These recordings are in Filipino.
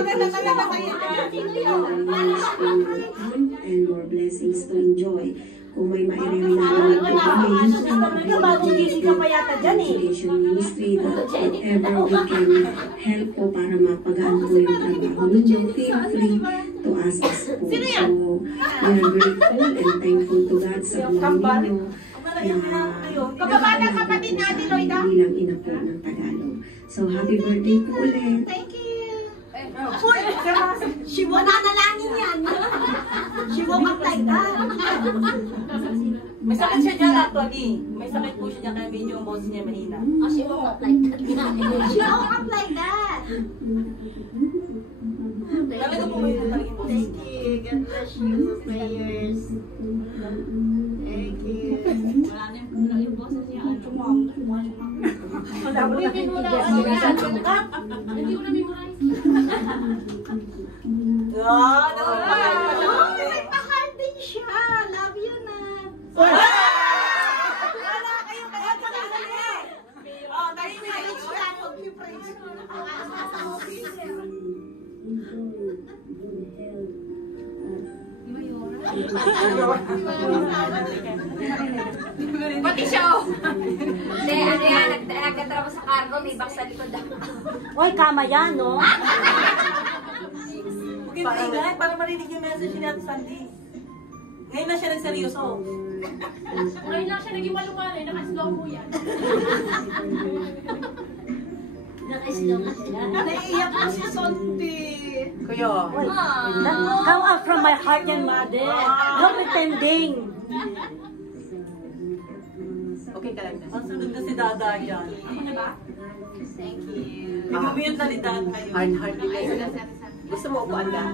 maganda talaga kayo. And more blessings to enjoy. Kung may maire-rin na bagong gising ka pa yata dyan eh. Ministry that whatever we can help po para mapagaan po yung trabaho ninyo, feel free to ask us po. So, we are grateful and thankful to God sa buhay ninyo. Kababa na kapatid natin, Loida. Bilang ina po ng Tagalog. So, happy birthday po ulit. Thank you. She won't nanalangin yan. She won't up like that. May sakit siya dyan actually. May sakit po siya dyan kaya medyo ang boses niya mahina. Oh, she won't up like that. She won't up like that. Talaga po may talaga yung boses. Thank you. God bless you for prayers. Thank you. Wala na yung boses niya. Chumam. Wala mo na hindi ko na memorize. May pa-heart din siya. Love you na. Wala kayo kaya pinagdali. Tayo may pati siya oh. Hindi, ano yan, nagtatrabaho sa cargo, may box sa likod ako. Uy, kama yan, no? Okay, maingay, para marinig yung message ni Ate Sandy. Ngayon na siya nagseryoso. Ngayon lang siya naging malumanay, nakasigaw mo yan. Nakasigaw ka sila. Naiiyak na si Sandy. Kuya. That come out from my heart and mother. No pretending. Okay ka lang na. Ang sunod na si Dada dyan. Ako na ba? Thank you. Nag-umiyot na ni Dada ngayon. Hard nila. Gusto mo upuan na?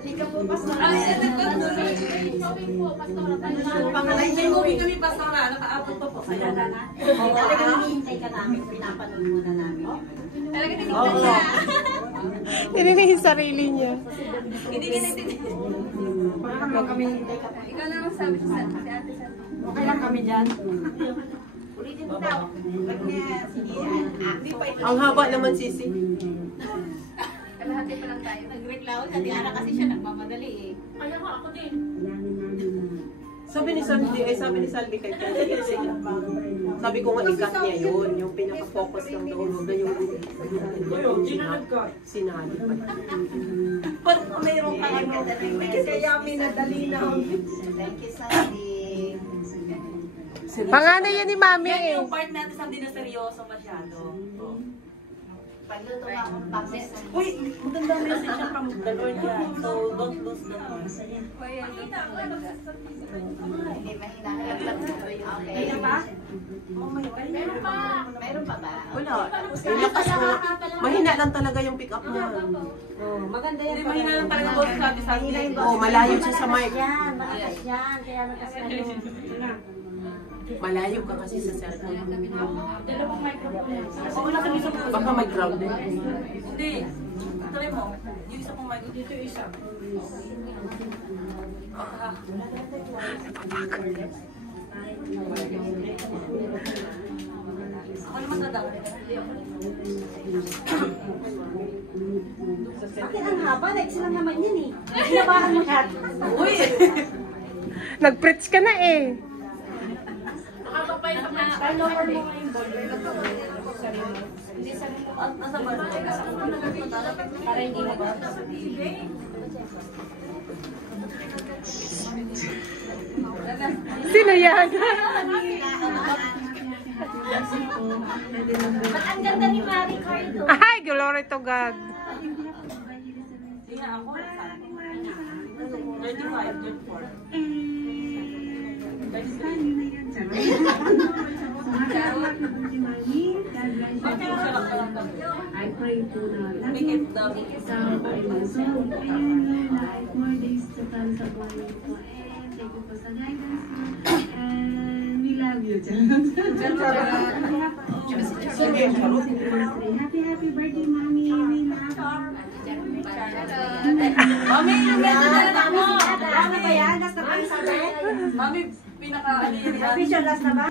Halika po, Pastora. Ay, nagkatuloy. Shopping po, Pastora. Pangalay niya movie kami, Pastora. Naka-upload pa po. Kaya na. Talagang hinihintay ka namin. Pinapanood muna namin. Talaga tinignan niya. Tininig yung sarili niya. Hindi ka nagtitigil. Ikaw na lang sabi sa Ate Sandy. Okay lang kami dyan. Ulitin mo daw. Ang haba naman, Sisi. Kalahati pa lang tayo. Nagreklamo sa Diana kasi siya nagmamadali eh. Kaya nga ako din. Sabi ni Sandy, sabi ni Salvi kay Kaya. Sabi ko nga ikat niya yun, yung pinaka-focus ng doon. Huwag na yung sinali pa. Pag mayroon ka ano, kaya minadali na. Thank you, Sandy. Panganay yan ni Mami Yan eh. yung part natin Sandy na seryoso masyado. Pagluto nga akong pangis. Uy, magandang message siya from the Lord yan. So, don't lose the Lord. Hindi, mahina ka lang. Okay. Kaya pa? Meron pa. Mayroon pa ba? Wala. Lakas mo. Mahina lang talaga yung pick up niya. Oh, maganda yan. Hindi, mahina lang talaga boses natin sa atin. Oh, Malayo siya sa mic. Yan, malakas yan. Kaya nagkasalo. Malayo ka kasi sa cellphone. Dalawang microphone. Oo, nasa isa po. Baka may ground din. Hindi. Try mo. Yung isa pong mic. Dito yung isa. Ako naman dadang. Bakit ang haba? Like sila naman yan eh. Hinabahan mo lahat. Uy! Nag-preach ka na eh. Nakakapay sa mga. Turnover mo nga yung ball. Hindi sa nasa barangay. Para hindi na ba? Sino yan? Ba't ang ganda ni Marie Cardo? Ay, glory to God. Hindi nga ako. 35, 34. I pray to the Make it down. sa Panginoon and life more days to come sa buhay ko. And thank you po sa guidance and we love you. Happy birthday, Mommy. We love Mami, yung message na mo. Ano ba yan? Last na ba yung sabi? Mami, pinaka ano yun yan. Official last na ba?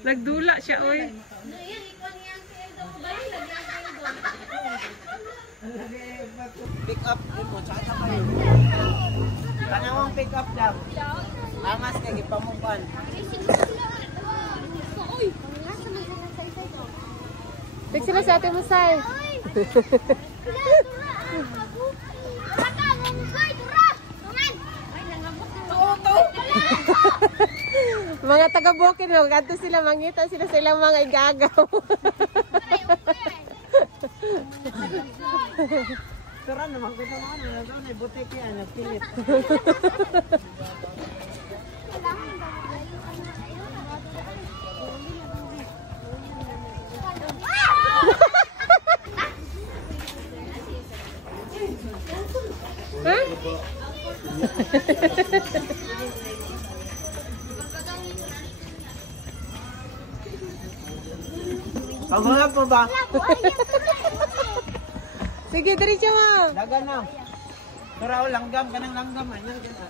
Nagdula siya, oy. Ano yan? Ikaw niyan. Kaya daw ba? Pick up mo, tsaka ka kayo. Kanawang pick up lang. Angas ka, gipamupan. Pick sila sa ating musay. Mga taga-Bukid, ganto sila, mangita sila sa ilang mga igagaw. Tara naman ko naman, may butik yan, nagpilit. Ha? Paghanap mo ba? Sige, diretso mo. Daga na. Tara o, langgam ka ng langgam. Ano ka na?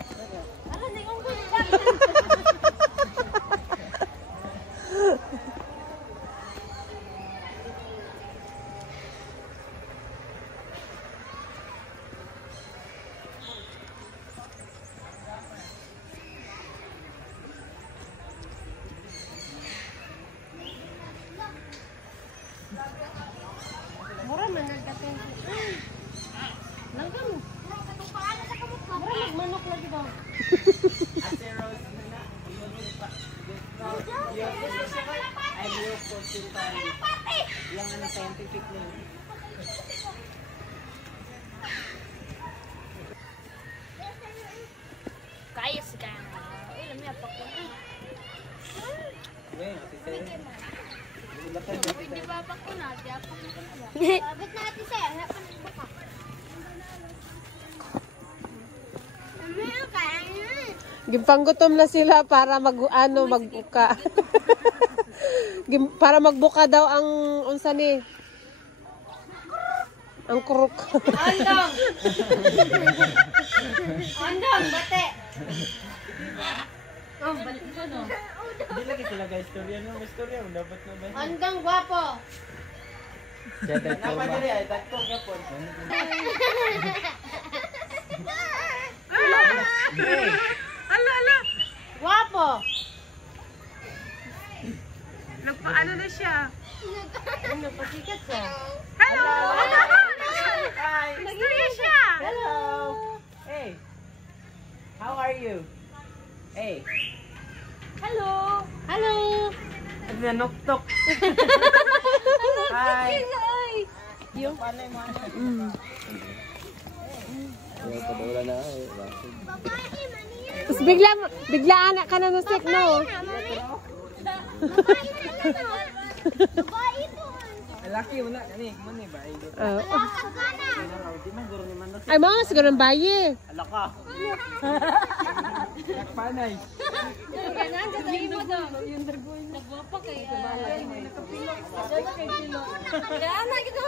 Mura man nagdating. Langgam. Mura magmanok lagi ba? Ate Rose na. Yung ano scientific name. Kaya si kaya. Ilan niya pa ko. Hindi ba pa ko na? Di ako na. Abot natin sa'yo. Wala pa nang baka. Gimpanggutom na sila para magbuka. Para magbuka daw ang unsa ni? Ang kurok. Andong! Andong, bate! Oh, balik ko no. Hindi lagi sila guys, istorya no, istorya mo dapat na ba? Andong, gwapo! Napa diri ay tatlo gapon. Ala. Gwapo! Nagpaano na siya? Nagpasikat siya. Hello! Hi. Nagsiya siya! Hello. Hey. How are you? Hey. Hello! Hello! Nanoktok. Hi. Hi! Yung panay mo. Tapos bigla anak ka na ng sick, no? Laki wala kani, mani ba? Ay, mga siguro ng bayi. Ala ka. Panay. Nagwapa kayo. Kaya na kita.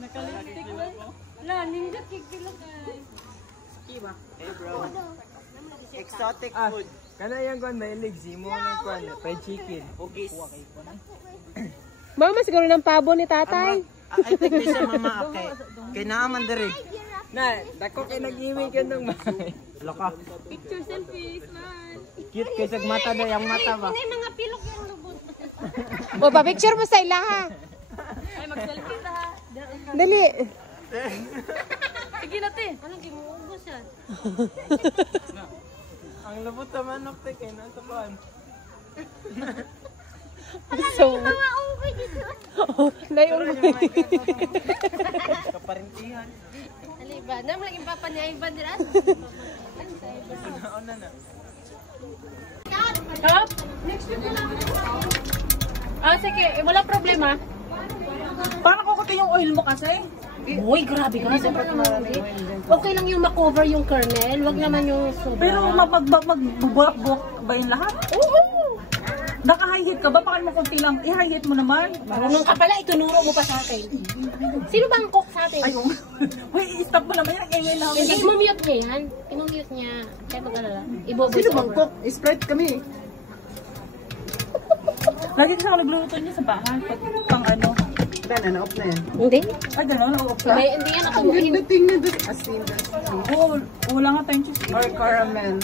Nakalitik lang. Wala, nindot kikilok. Hey bro. Exotic food. Kana yang kwan mailig simo ng kwan fried chicken. Hugis. Mama siguro ng pabo ni tatay. I think this is mama okay. Kay naaman diri. Na, dako kay nag-iwing ka nung may. Laka. Picture selfie, smile. Cute kay sag mata na yung mata ba. May mga pilok yung lubot. O, pa-picture mo sa ila, ha? Ay, mag-selfie ta ha. Dali. Sige natin. Anong gimuubos yan? Ang labot sa manok te kay nasa kuan. So, Maunggoy dito. naiunggoy. Kaparintihan. Aliba, naman laging papanyayin ba nila? Nauna na. Stop! Next week na lang. Ah, sige. Wala problema. Parang kukutin yung oil mo kasi. Uy, grabe ka. Okay lang yung makover yung kernel. Wag naman yung sobra. Pero magbubulak-bulak ba yung lahat? Oo! Naka-high heat ka ba? Bakit mo konti lang? I-high heat mo naman. Marunong ka pala, itunuro mo pa sa akin. Sino bang cook sa atin? Ayun. Uy, i-stop mo naman yan. Ingay lang. Hindi, imumute niya yan. Imumute niya. Kaya mag-alala. Iboboy Sino bang cook? Spread kami. Lagi kasi ako nagluluto niya sa bahay. Pang ano. Na-off na yan. Hindi. Ay, gano'n. Na-off ka? Hindi yan ako. Tingnan doon. Asin. Oo, wala nga tayong cheese. Or caramel.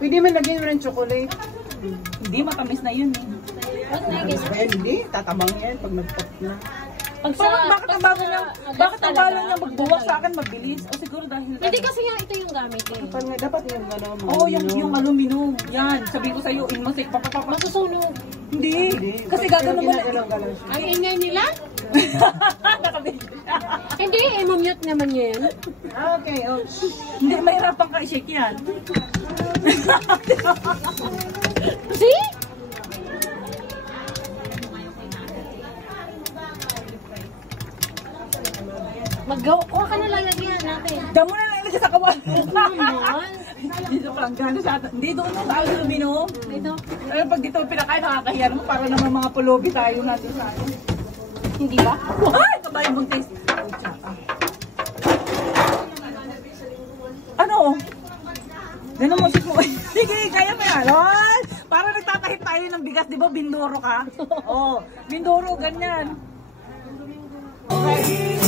Pwede man lagyan mo ng chocolate. Hindi, matamis na yun eh. Hindi, tatabang yan pag nag-pop na. Parang bakit ang bala niya magbuwak sa akin mabilis? O siguro dahil... Hindi kasi nga ito yung gamit eh. Dapat yung gano'n. Oo, yung aluminum. Yan, sabi ko sa'yo, inmasik, Masusunog. Hindi. Kasi gagano mo na. Ay, ingay nila? Nakabili. Hindi, i-mute naman niya yan. Okay, Hindi, mahirapan ka i-shake yan. See? Kuha ka na lang lagyan natin. Damo na lang sa kawan. Naman. Dito lang, gano'n sa atin. Hindi, doon mo sa aluminum. Dito. Pero pag dito pinakain, nakakahiya naman. Para naman mga pulubi tayo natin sa atin. Hindi ba? Ay! Kabayo mong taste. Ano? Ganun mo siya. Sige, kaya mo yan. Para nagtatahip tayo ng bigas, di ba? Binduro ka? Oo. Binduro, ganyan. Okay.